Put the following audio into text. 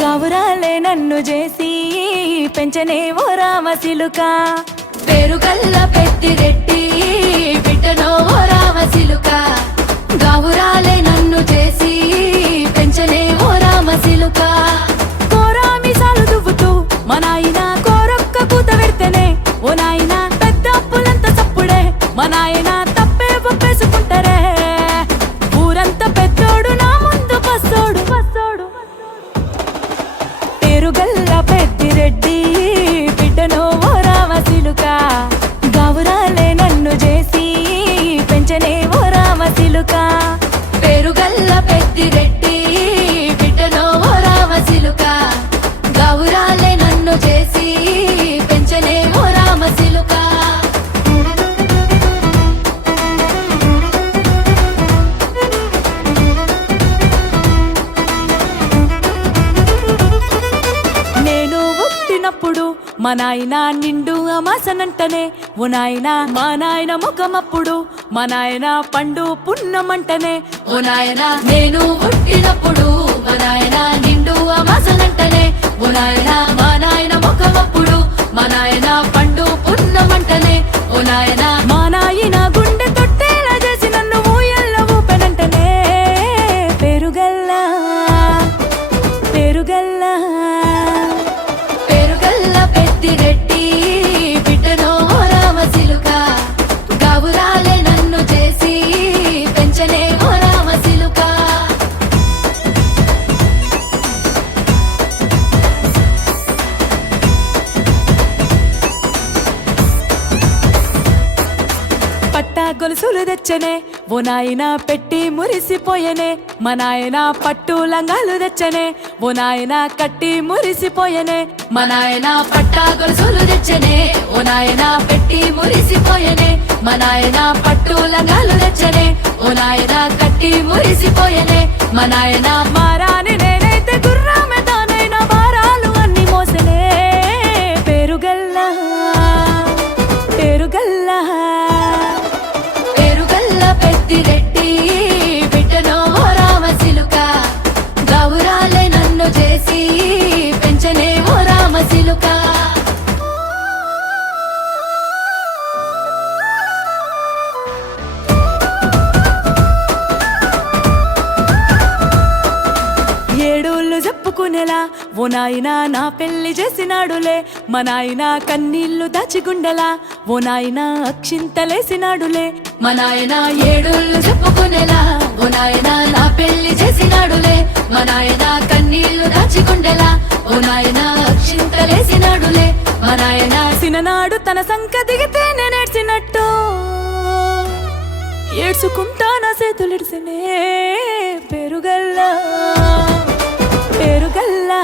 గౌరాలే నన్ను చేసి పెంచనే ఓ రామసిలుక పేరుగల్ల పెద్దిరెడ్డి బిడ్డనో ఓ రామసిలుక గౌరాలే నన్ను చేసి పెంచనే ఓ రామసిలుక కోరామిసాలు దువ్వుతూ మా నాయన కోరొక్క కూత పెడితేనే ఓ నాయన పెద్ద అప్పులంత చప్పుడే మా నాయన తప్పే ఒప్పేసుకుంటారే ఊరంతా పెద్దోడు నా ముందు బస్సోడు బస్సోడు పేరుగల్ల పెద్దిరెడ్డి బిడ్డనో ఓ రామసిలుక గౌరాలే నన్ను చేసి పెంచనే ఓ రామసిలుక పేరుగల్ల పెద్దిరెడ్డి బిడ్డనో ఓ రామసిలుక గౌరాలే నన్ను చేసి పెంచనే ఓ రామసిలుక నేను పుట్టినప్పుడు మా నాయన నిండు అమాసనంటనే ఓ నాయన మా నాయన ముఖమప్పుడు మా నాయన పండు పున్నమంటనే ఓ నాయనా నేను పుట్టినప్పుడు మా నాయన నిండు అమాసనంటనే ఓ నాయనా మా నాయన ముఖమప్పుడు మా నాయన పండు పున్నమంటనే ఓ నాయనా మా నాయన గుండె తొట్టేలా చేసి నన్ను ఊయల్ల ఊపెనంటనే పెరుగల్లా పెరుగల్లా పేరుగల్ల పెద్దిరెడ్డి బిడ్డనో ఓ రామసిలుక గౌరాలే నన్ను చేసి పెంచనే ఓ రామసిలుక పట్టా గొలుసులు తెచ్చనే ఓ నాయన పెట్టి మురిసిపోయనే మా నాయన పట్టు లంగాలు తెచ్చనే ఓ నాయన కట్టి మురిసిపోయనే మా నాయన పట్టా గొలుసులు తెచ్చనే ఓ నాయన పెట్టి మురిసిపోయనే మా నాయన పట్టు లంగాలు తెచ్చనే ఓ నాయన కట్టి మురిసిపోయనే మా నాయన మారాని నేనైతే గుర్రామె తానైనా భారాలు అన్ని మోసనే పెరుగల్లా పెరుగల్లా పేరుగల్ల పెద్దిరెడ్డి బిడ్డనో ఓ రామసిలుక గౌరాలే నన్ను చేసి పెంచనే ఓ రామసిలుక ఏడోళ్ళు చెప్పుకునేలా ఓ నాయన నా పెళ్లి చేసినాడులే మా నాయన కన్నీళ్లు దాచిగుండెలా ఓ నాయన అక్షింతలేసినాడులే మా నాయన ఏడుళ్ళు చెప్పుకునేలా ఓ నాయన నా పెళ్లి చేసినాడులే మా నాయన కన్నీళ్లు దాచిగుండెలా ఓ నాయన అక్షింతలేసినాడులే మా నాయన సిననాడు తన సంక దిగితే నేనేడ్చినట్టు ఏడ్చుకుంటా నా చేతులిడిసినే పెరుగల్లా పెరుగల్లా